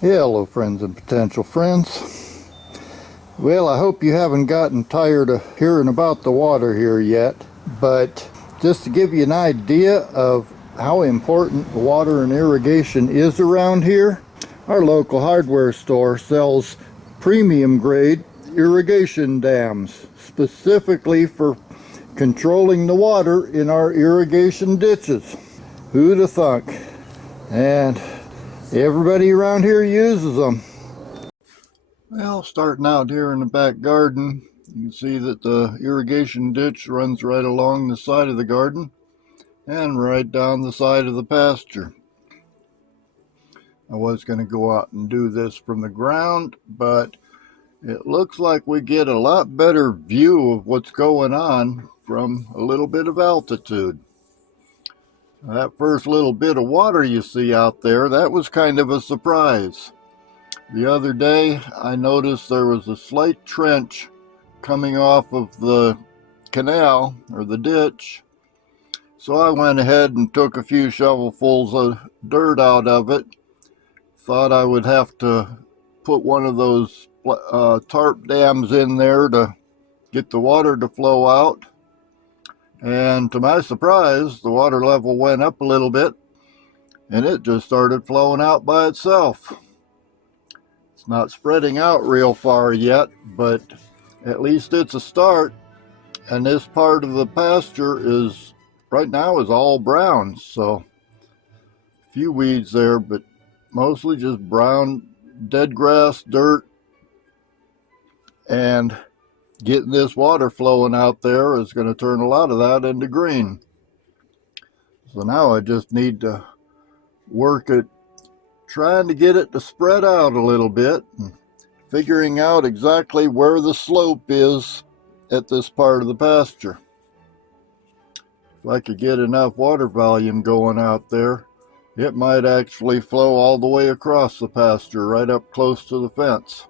Hello friends and potential friends. Well, I hope you haven't gotten tired of hearing about the water here yet, but just to give you an idea of how important water and irrigation is around here, our local hardware store sells premium grade irrigation dams specifically for controlling the water in our irrigation ditches. Who'd have thunk? And everybody around here uses them. Well, starting out here in the back garden, you can see that the irrigation ditch runs right along the side of the garden and right down the side of the pasture. I was going to go out and do this from the ground, but it looks like we get a lot better view of what's going on from a little bit of altitude. That first little bit of water you see out there, that was kind of a surprise. The other day, I noticed there was a slight trench coming off of the canal or the ditch. So I went ahead and took a few shovelfuls of dirt out of it. Thought I would have to put one of those tarp dams in there to get the water to flow out. And to my surprise, the water level went up a little bit and it just started flowing out by itself. It's not spreading out real far yet, but at least it's a start. And this part of the pasture is right now is all brown, so a few weeds there, but mostly just brown dead grass, dirt, and getting this water flowing out there is going to turn a lot of that into green. So now I just need to work at trying to get it to spread out a little bit and figuring out exactly where the slope is at this part of the pasture. If I could get enough water volume going out there, it might actually flow all the way across the pasture right up close to the fence.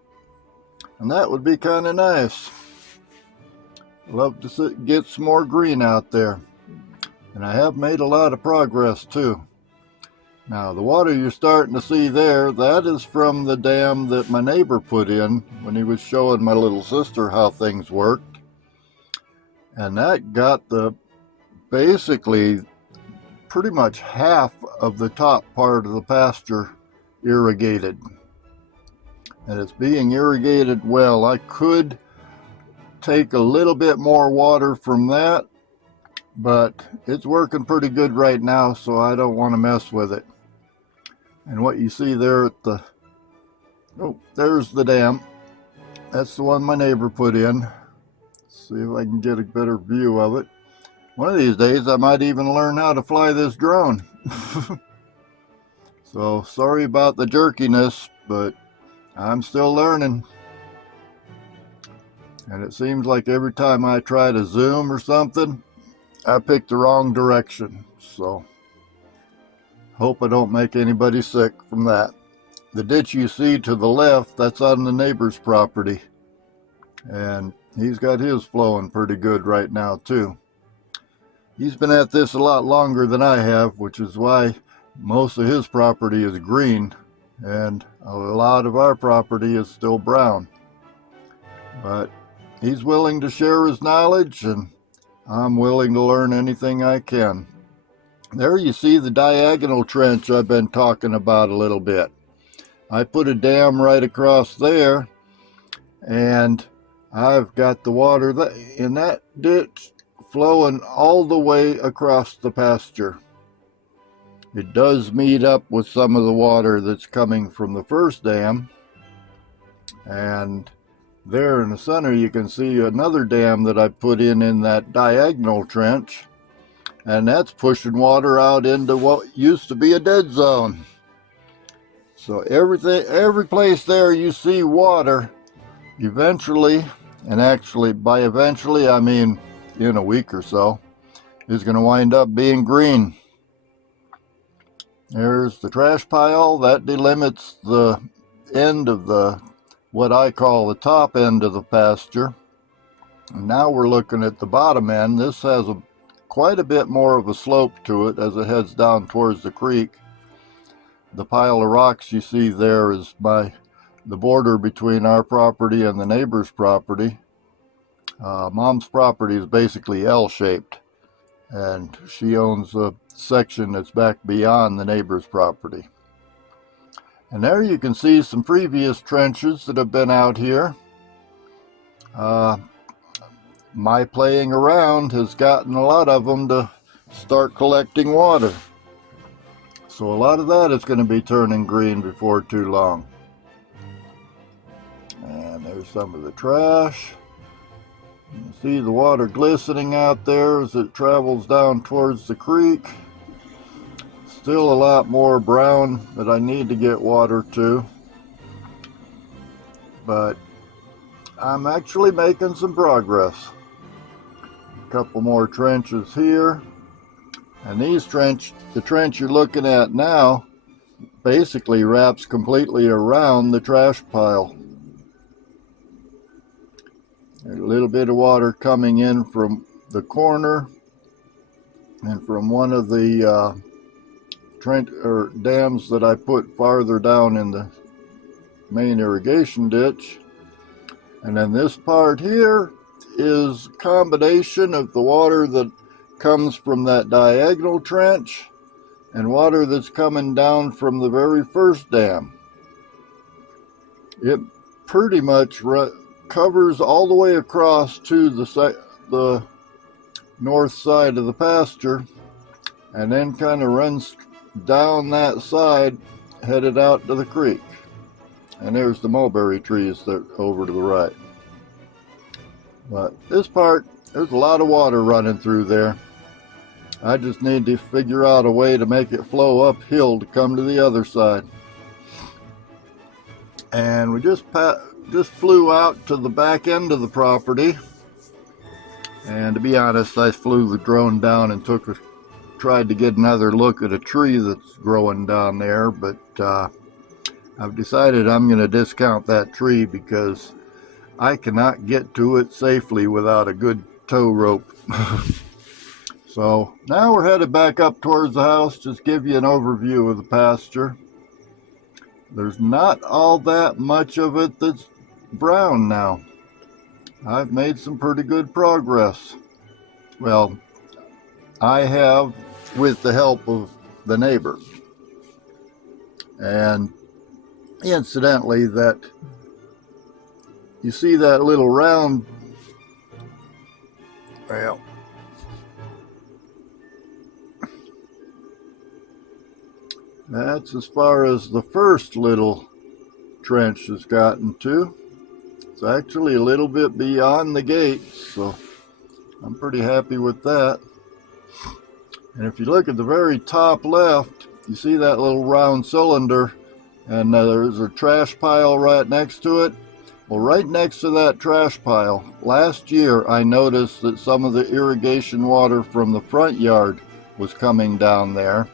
And that would be kind of nice. Love to get some more green out there. And I have made a lot of progress too. Now the water you're starting to see there, that is from the dam that my neighbor put in when he was showing my little sister how things worked. And that got basically pretty much half of the top part of the pasture irrigated. And it's being irrigated well. I could take a little bit more water from that, but it's working pretty good right now, so I don't want to mess with it. And what you see there at there's the dam. That's the one my neighbor put in. Let's see if I can get a better view of it. One of these days I might even learn how to fly this drone. So sorry about the jerkiness, but I'm still learning. And it seems like every time I try to zoom or something, I pick the wrong direction. So hope I don't make anybody sick from that. The ditch you see to the left, that's on the neighbor's property. And he's got his flowing pretty good right now too. He's been at this a lot longer than I have, which is why most of his property is green and a lot of our property is still brown. But he's willing to share his knowledge, and I'm willing to learn anything I can. There you see the diagonal trench I've been talking about a little bit. I put a dam right across there, and I've got the water in that ditch flowing all the way across the pasture. It does meet up with some of the water that's coming from the first dam, and there in the center you can see another dam that I put in that diagonal trench, and that's pushing water out into what used to be a dead zone. So every place there you see water, eventually, and actually by eventually I mean in a week or so, is going to wind up being green. There's the trash pile. That delimits the end of what I call the top end of the pasture. And now we're looking at the bottom end. This has quite a bit more of a slope to it as it heads down towards the creek. The pile of rocks you see there is the border between our property and the neighbor's property. Mom's property is basically L-shaped, and she owns a section that's back beyond the neighbor's property. And there you can see some previous trenches that have been out here. My playing around has gotten a lot of them to start collecting water. So a lot of that is going to be turning green before too long. And there's some of the trash. You see the water glistening out there as it travels down towards the creek. Still a lot more brown that I need to get water to. But I'm actually making some progress. A couple more trenches here. And the trench you're looking at now basically wraps completely around the trash pile. There's a little bit of water coming in from the corner and from one of the dams that I put farther down in the main irrigation ditch. And then this part here is a combination of the water that comes from that diagonal trench and water that's coming down from the very first dam. It pretty much covers all the way across to the north side of the pasture, and then kind of runs down that side, headed out to the creek. And there's the mulberry trees that over to the right. But this part, there's a lot of water running through there. I just need to figure out a way to make it flow uphill to come to the other side. And we just flew out to the back end of the property. And to be honest, I flew the drone down and tried to get another look at a tree that's growing down there, but I've decided I'm going to discount that tree because I cannot get to it safely without a good tow rope. So now we're headed back up towards the house. Just give you an overview of the pasture. There's not all that much of it that's brown now. I've made some pretty good progress. Well, I have, with the help of the neighbor. And incidentally, that you see that little round, well, that's as far as the first little trench has gotten to. It's actually a little bit beyond the gate, so I'm pretty happy with that. And if you look at the very top left, you see that little round cylinder, and there's a trash pile right next to it. Well, right next to that trash pile, last year I noticed that some of the irrigation water from the front yard was coming down there.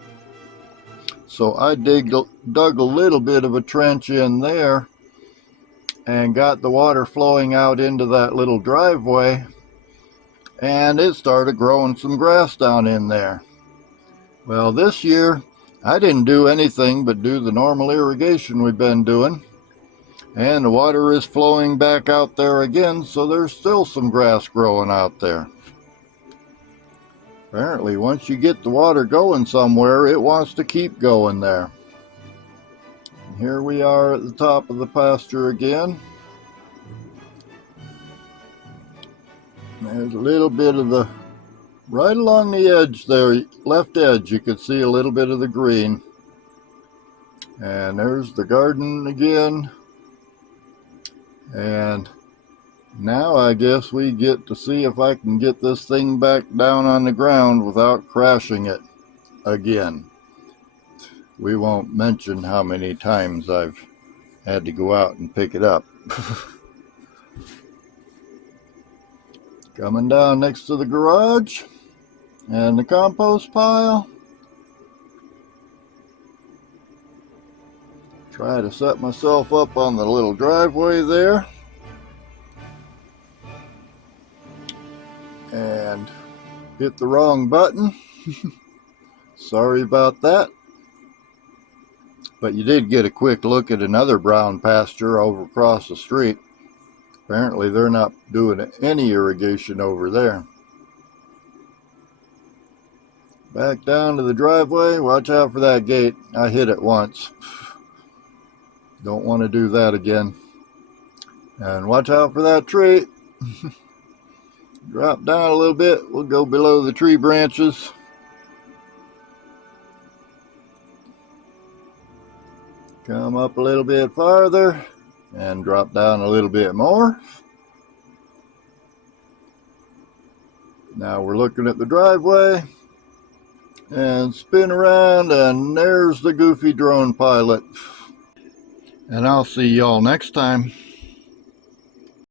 So I dug a little bit of a trench in there and got the water flowing out into that little driveway, and it started growing some grass down in there. Well, this year I didn't do anything but do the normal irrigation we've been doing, and the water is flowing back out there again, so there's still some grass growing out there. Apparently, once you get the water going somewhere, it wants to keep going there. And here we are at the top of the pasture again. There's a little bit of the, right along the edge there, left edge, you could see a little bit of the green. And there's the garden again. And now I guess we get to see if I can get this thing back down on the ground without crashing it again. We won't mention how many times I've had to go out and pick it up. Coming down next to the garage and the compost pile. Try to set myself up on the little driveway there. And hit the wrong button. Sorry about that. But you did get a quick look at another brown pasture over across the street. Apparently they're not doing any irrigation over there. Back down to the driveway. Watch out for that gate. I hit it once. Don't want to do that again. And watch out for that tree. Drop down a little bit. We'll go below the tree branches. Come up a little bit farther and drop down a little bit more. Now we're looking at the driveway and spin around, and there's the goofy drone pilot. And I'll see y'all next time.